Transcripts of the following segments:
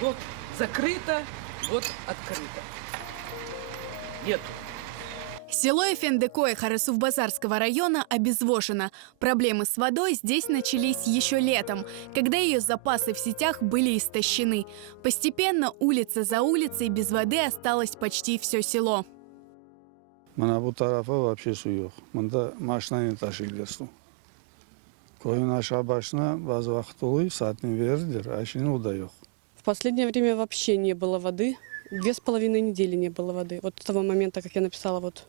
Вот закрыто, вот открыто. Нету. Село Эфендикое Харысуфбазарского района обезвожено. Проблемы с водой здесь начались еще летом, когда ее запасы в сетях были истощены. Постепенно улица за улицей без воды осталось почти все село. Мана бу тарафа вообще су yok. Мында машина не ташили су. Koyun aşağı başına bazı vakit oluyor, saatini verirler, а şimdi o da yok. В последнее время вообще не было воды. 2,5 недели не было воды. Вот с того момента, как я написала вот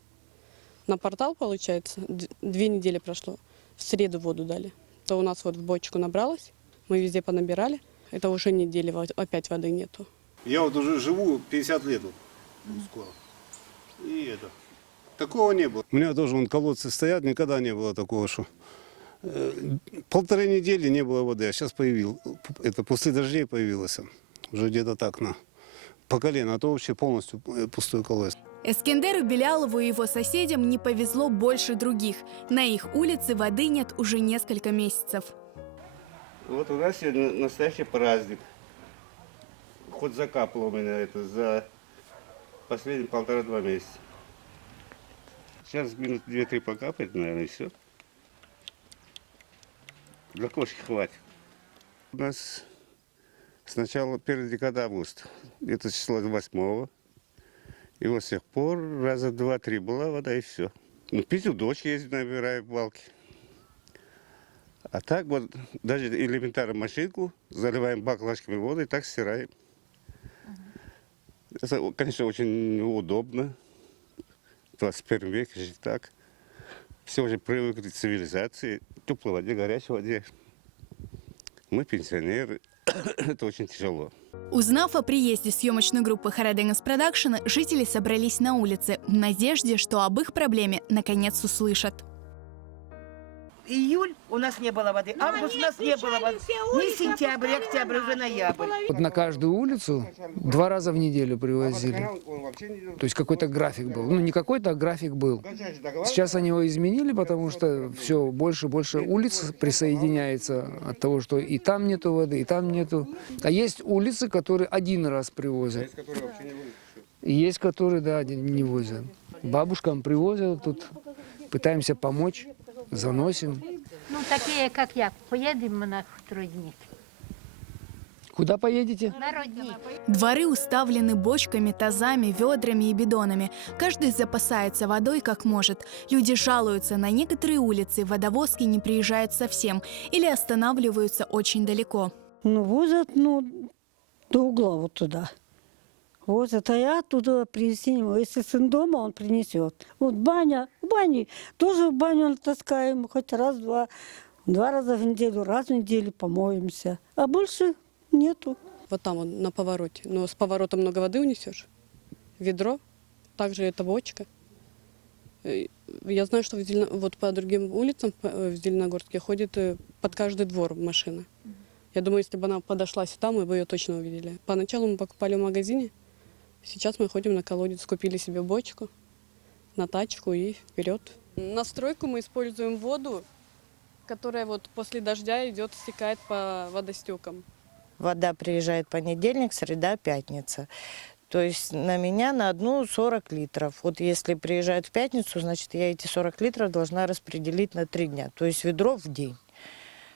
на портал, получается, 2 недели прошло. В среду воду дали. То у нас вот в бочку набралось, мы везде понабирали. Это уже недели, опять воды нету. Я вот уже живу 50 лет вот, скоро. И это. Такого не было. У меня тоже вон колодцы стоят, никогда не было такого, что 1,5 недели не было воды, а сейчас это после дождей появилось. Уже где-то так по колено, а то вообще полностью пустой колодец. Эскендеру Белялову и его соседям не повезло больше других. На их улице воды нет уже несколько месяцев. Вот у нас сегодня настоящий праздник. Хоть закапало у меня это за последние 1,5-2 месяца. Сейчас минут 2-3 покапает, наверное, и все. Для кошки хватит. У нас сначала 1 декада августа, это число 8-го. И вот с тех пор раза 2-3 была вода и все. Ну, пить у дочки ездить, набираю балки. А так вот даже элементарно машинку, заливаем баклажками воды и так стираем. Это, конечно, очень удобно. В 21 веке жить так. Все уже привыкли к цивилизации, теплой воде, горячей воде. Мы пенсионеры, это очень тяжело. Узнав о приезде съемочной группы Хараденгас Продакшн, жители собрались на улице в надежде, что об их проблеме наконец услышат. Июль у нас не было воды, август у нас не было воды, ни сентябрь, октябрь, уже ноябрь. Вот на каждую улицу 2 раза в неделю привозили. То есть какой-то график был. Ну, не какой-то, а график был. Сейчас они его изменили, потому что все больше и больше улиц присоединяется от того, что и там нету воды, и там нету. А есть улицы, которые 1 раз привозят. И есть, которые, да, не возят. Бабушкам привозят, тут пытаемся помочь. Заносим. Ну, такие, как я, поедем на родник. Куда поедете? На родник. Дворы уставлены бочками, тазами, ведрами и бидонами. Каждый запасается водой как может. Люди жалуются, на некоторые улицы водовозки не приезжают совсем или останавливаются очень далеко. Ну, возят, до угла вот туда. Возят, а я оттуда привезти не могу. Если сын дома, он принесет. Вот баня, в бане, тоже в баню таскаем, хоть раз-два, 2 раза в неделю, раз в неделю помоемся. А больше нету. Вот там вот на повороте. Но с поворота много воды унесешь. Ведро, также это бочка. Я знаю, что вот по другим улицам в Зеленогорске ходит под каждый двор машина. Я думаю, если бы она подошла сюда, мы бы ее точно увидели. Поначалу мы покупали в магазине. Сейчас мы ходим на колодец, купили себе бочку, на тачку и вперед. На стройку мы используем воду, которая вот после дождя идет, стекает по водостекам. Вода приезжает понедельник, среда, пятница. То есть на меня на одну 40 литров. Вот если приезжают в пятницу, значит, я эти 40 литров должна распределить на 3 дня. То есть ведро в день.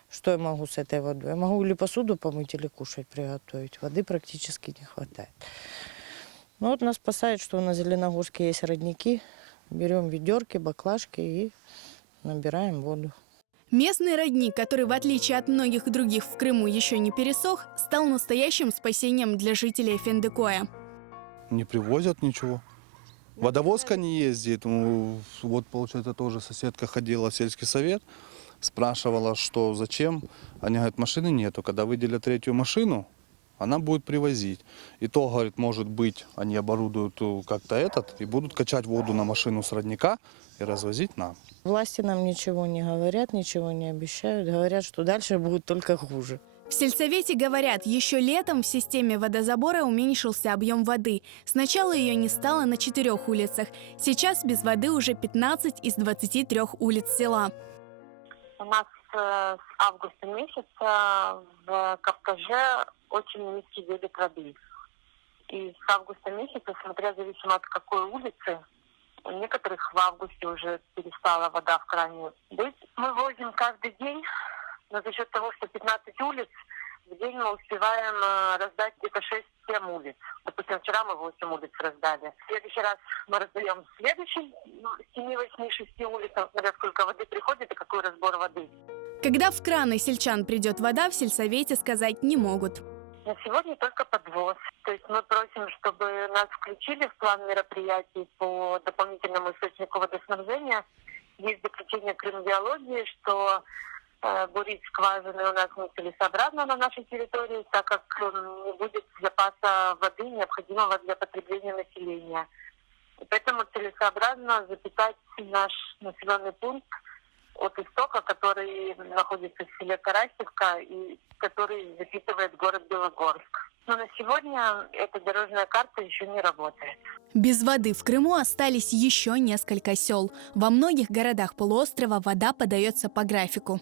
Что я могу с этой водой? Я могу или посуду помыть, или кушать приготовить. Воды практически не хватает. Ну вот нас спасает, что на Зеленогорске есть родники. Берем ведерки, баклажки и набираем воду. Местный родник, который, в отличие от многих других в Крыму, еще не пересох, стал настоящим спасением для жителей Эфендикое. Не привозят ничего. Водовозка не ездит. Вот, получается, тоже соседка ходила в сельский совет, спрашивала, что зачем. Они говорят, машины нету. Когда выделят 3-ю машину, она будет привозить. И то, говорит, может быть, они оборудуют как-то и будут качать воду на машину с родника и развозить нам. Власти нам ничего не говорят, ничего не обещают. Говорят, что дальше будет только хуже. В сельсовете говорят, еще летом в системе водозабора уменьшился объем воды. Сначала ее не стало на 4 улицах. Сейчас без воды уже 15 из 23 улиц села. У нас с августа месяца в Кавказе очень низкий дебит воды. И с августа месяца, смотря зависимо от какой улицы, у некоторых в августе уже перестала вода в кране быть. Мы возим каждый день, но за счет того, что 15 улиц, в день мы успеваем раздать где-то 6-7 улиц. Допустим, вчера мы 8 улиц раздали. В следующий раз мы раздаем следующий 7, 8, 6 улицам, смотря сколько воды приходит и какой разбор воды. Когда в краны сельчан придет вода, в сельсовете сказать не могут. На сегодня только подвоз. То есть мы просим, чтобы нас включили в план мероприятий по дополнительному источнику водоснабжения. Есть заключение Крымгеологии, что бурить скважины у нас нецелесообразно на нашей территории, так как не будет запаса воды, необходимого для потребления населения. И поэтому целесообразно запитать наш населенный пункт от истока, который находится в селе Карасевка и который запитывает город Белогорск. Но на сегодня эта дорожная карта еще не работает. Без воды в Крыму остались еще несколько сел. Во многих городах полуострова вода подается по графику.